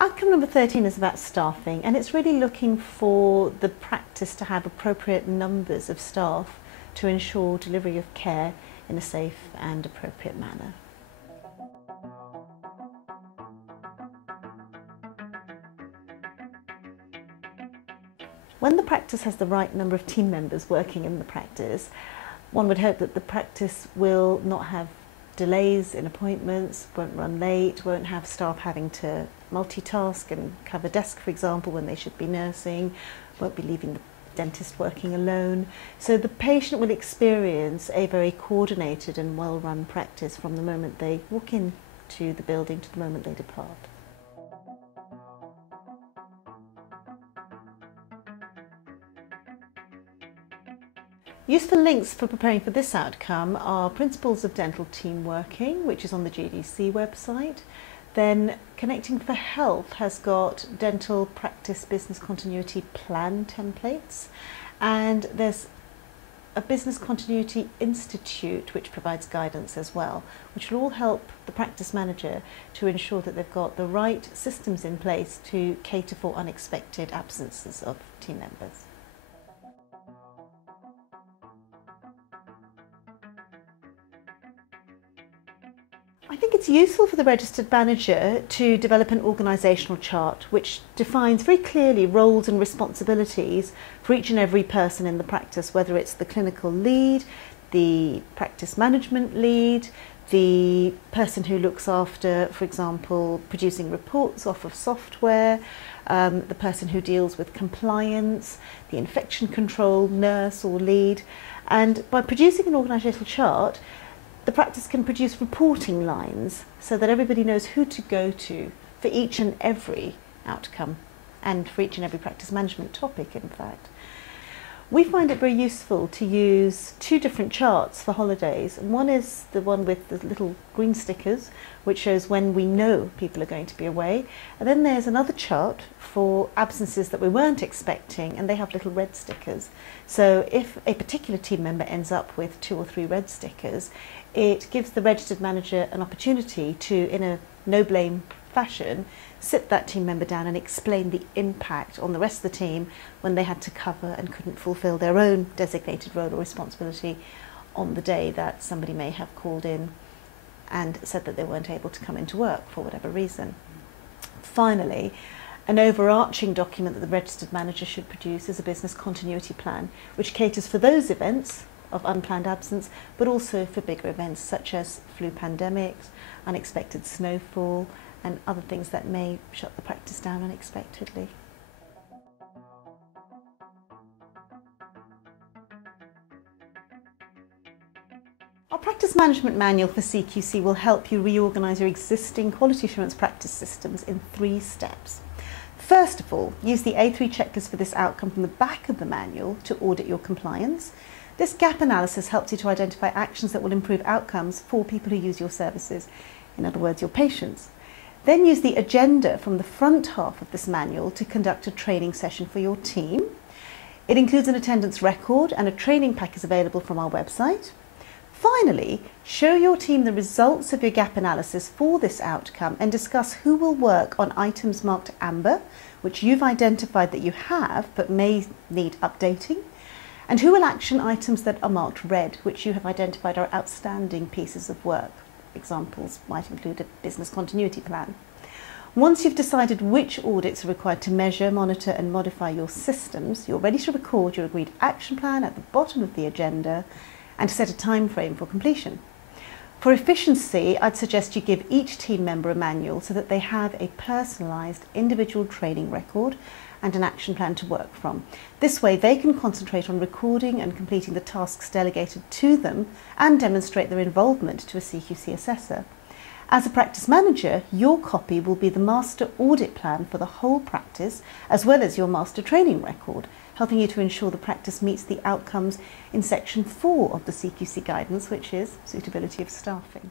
Outcome number 13 is about staffing, and it's really looking for the practice to have appropriate numbers of staff to ensure delivery of care in a safe and appropriate manner. When the practice has the right number of team members working in the practice, one would hope that the practice will not have delays in appointments, won't run late, won't have staff having to multitask and cover desk, for example, when they should be nursing, won't be leaving the dentist working alone. So the patient will experience a very coordinated and well-run practice from the moment they walk into the building to the moment they depart. Useful links for preparing for this outcome are Principles of Dental Team Working, which is on the GDC website. Then Connecting for Health has got dental practice business continuity plan templates, and there's a Business Continuity Institute which provides guidance as well, which will all help the practice manager to ensure that they've got the right systems in place to cater for unexpected absences of team members. I think it's useful for the registered manager to develop an organisational chart which defines very clearly roles and responsibilities for each and every person in the practice, whether it's the clinical lead, the practice management lead, the person who looks after, for example, producing reports off of software, the person who deals with compliance, the infection control nurse or lead. And by producing an organisational chart, the practice can produce reporting lines so that everybody knows who to go to for each and every outcome and for each and every practice management topic, in fact. We find it very useful to use two different charts for holidays. One is the one with the little green stickers, which shows when we know people are going to be away. And then there's another chart for absences that we weren't expecting, and they have little red stickers. So if a particular team member ends up with 2 or 3 red stickers, it gives the registered manager an opportunity to, in a no-blame fashion, sit that team member down and explain the impact on the rest of the team when they had to cover and couldn't fulfil their own designated role or responsibility on the day that somebody may have called in and said that they weren't able to come into work for whatever reason. Finally, an overarching document that the registered manager should produce is a business continuity plan, which caters for those events of unplanned absence, but also for bigger events such as flu pandemics, unexpected snowfall, and other things that may shut the practice down unexpectedly. Our practice management manual for CQC will help you reorganise your existing quality assurance practice systems in 3 steps. First of all, use the A3 checklist for this outcome from the back of the manual to audit your compliance. This gap analysis helps you to identify actions that will improve outcomes for people who use your services, in other words, your patients. Then use the agenda from the front half of this manual to conduct a training session for your team. It includes an attendance record, and a training pack is available from our website. Finally, show your team the results of your gap analysis for this outcome and discuss who will work on items marked amber, which you've identified that you have but may need updating, and who will action items that are marked red, which you have identified are outstanding pieces of work. Examples might include a business continuity plan. Once you've decided which audits are required to measure, monitor and modify your systems, you're ready to record your agreed action plan at the bottom of the agenda and to set a time frame for completion. For efficiency, I'd suggest you give each team member a manual so that they have a personalised individual training record and an action plan to work from. This way they can concentrate on recording and completing the tasks delegated to them and demonstrate their involvement to a CQC assessor. As a practice manager, your copy will be the master audit plan for the whole practice, as well as your master training record, helping you to ensure the practice meets the outcomes in section 4 of the CQC guidance, which is suitability of staffing.